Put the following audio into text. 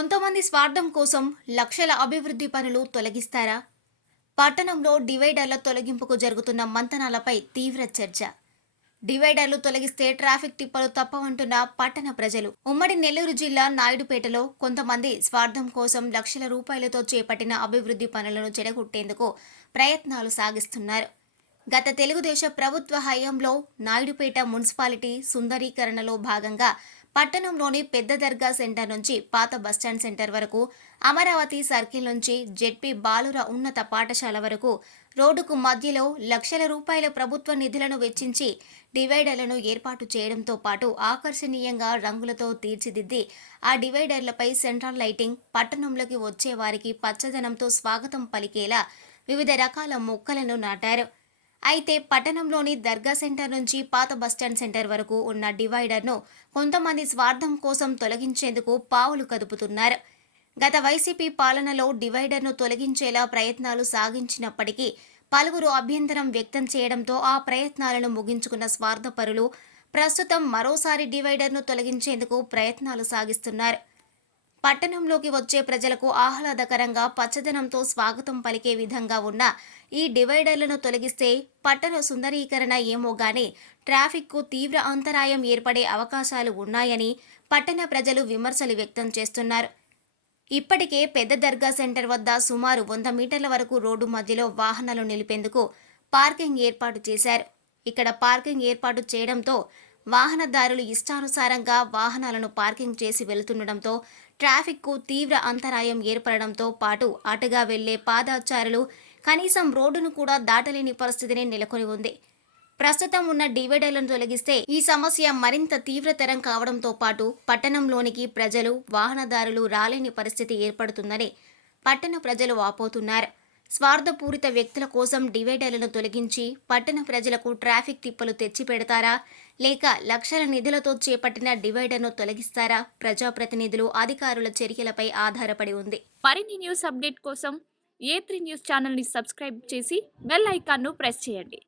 కొంతమంది స్వార్థం కోసం లక్షల అభివృద్ధి పనులు తొలగిస్తారా? పట్టణంలో డివైడర్ల తొలగింపుకు జరుగుతున్న మంతనాలపై తీవ్ర చర్చ. డివైడర్లు తొలగిస్తే ట్రాఫిక్ టిప్పలు తప్పవంటున్న పట్టణ ప్రజలు. ఉమ్మడి నెల్లూరు జిల్లా నాయుడుపేటలో కొంతమంది స్వార్థం కోసం లక్షల రూపాయలతో చేపట్టిన అభివృద్ధి పనులను చెడగొట్టేందుకు ప్రయత్నాలు సాగిస్తున్నారు. గత తెలుగుదేశ ప్రభుత్వ హయాంలో నాయుడుపేట మున్సిపాలిటీ సుందరీకరణలో భాగంగా పట్టణంలోని పెద్ద దర్గా సెంటర్ నుంచి పాత బస్టాండ్ సెంటర్ వరకు అమరావతి సర్కిల్ నుంచి జెడ్పీ బాలుర ఉన్నత పాఠశాల వరకు రోడ్డుకు మధ్యలో లక్షల రూపాయల ప్రభుత్వ నిధులను వెచ్చించి డివైడర్లను ఏర్పాటు చేయడంతో పాటు ఆకర్షణీయంగా రంగులతో తీర్చిదిద్ది ఆ డివైడర్లపై సెంట్రల్ లైటింగ్ పట్టణంలోకి వచ్చే వారికి పచ్చదనంతో స్వాగతం పలికేలా వివిధ రకాల మొక్కలను నాటారు. అయితే పట్టణంలోని దర్గా సెంటర్ నుంచి పాత బస్టాండ్ సెంటర్ వరకు ఉన్న డివైడర్ను కొంతమంది స్వార్థం కోసం తొలగించేందుకు పావులు కదుపుతున్నారు. గత వైసీపీ పాలనలో డివైడర్ను తొలగించేలా ప్రయత్నాలు సాగించినప్పటికీ పలువురు అభ్యంతరం వ్యక్తం చేయడంతో ఆ ప్రయత్నాలను ముగించుకున్న స్వార్థపరులు ప్రస్తుతం మరోసారి డివైడర్ను తొలగించేందుకు ప్రయత్నాలు సాగిస్తున్నారు. పట్టణంలోకి వచ్చే ప్రజలకు ఆహ్లాదకరంగా పచ్చదనంతో స్వాగతం పలికే విధంగా ఉన్న ఈ డివైడర్లను తొలగిస్తే పట్టణ సుందరీకరణ ఏమో గానీ ట్రాఫిక్కు తీవ్ర అంతరాయం ఏర్పడే అవకాశాలు ఉన్నాయని పట్టణ ప్రజలు విమర్శలు వ్యక్తం చేస్తున్నారు. ఇప్పటికే పెద్ద దర్గా సెంటర్ వద్ద సుమారు వంద మీటర్ల వరకు రోడ్డు మధ్యలో వాహనాలు నిలిపేందుకు పార్కింగ్ ఏర్పాటు చేశారు. ఇక్కడ పార్కింగ్ ఏర్పాటు చేయడంతో వాహనదారులు ఇష్టానుసారంగా వాహనాలను పార్కింగ్ చేసి వెళుతుండటంతో ట్రాఫిక్కు తీవ్ర అంతరాయం ఏర్పడడంతో పాటు అటుగా వెళ్ళే పాదచారులు కనీసం రోడ్డును కూడా దాటలేని పరిస్థితిని నెలకొని ఉంది. ప్రస్తుతం ఉన్న డివైడర్లను తొలగిస్తే ఈ సమస్య మరింత తీవ్రతరం కావడంతో పాటు పట్టణంలోనికి ప్రజలు వాహనదారులు రాలేని పరిస్థితి ఏర్పడుతుందని పట్టణ ప్రజలు వాపోతున్నారు స్వార్థపూరిత వ్యక్తుల కోసం డివైడర్లను తొలగించి పట్టణ ప్రజలకు ట్రాఫిక్ తిప్పలు తెచ్చిపెడతారా? లేక లక్షల నిధులతో చేపట్టిన డివైడర్ను తొలగిస్తారా? ప్రజాప్రతినిధులు అధికారుల చర్యలపై ఆధారపడి ఉంది. మరిన్ని న్యూస్ అప్డేట్ కోసం ఏ త్రీ న్యూస్ ఛానల్ని సబ్స్క్రైబ్ చేసి బెల్ ఐకాన్ను ప్రెస్ చేయండి.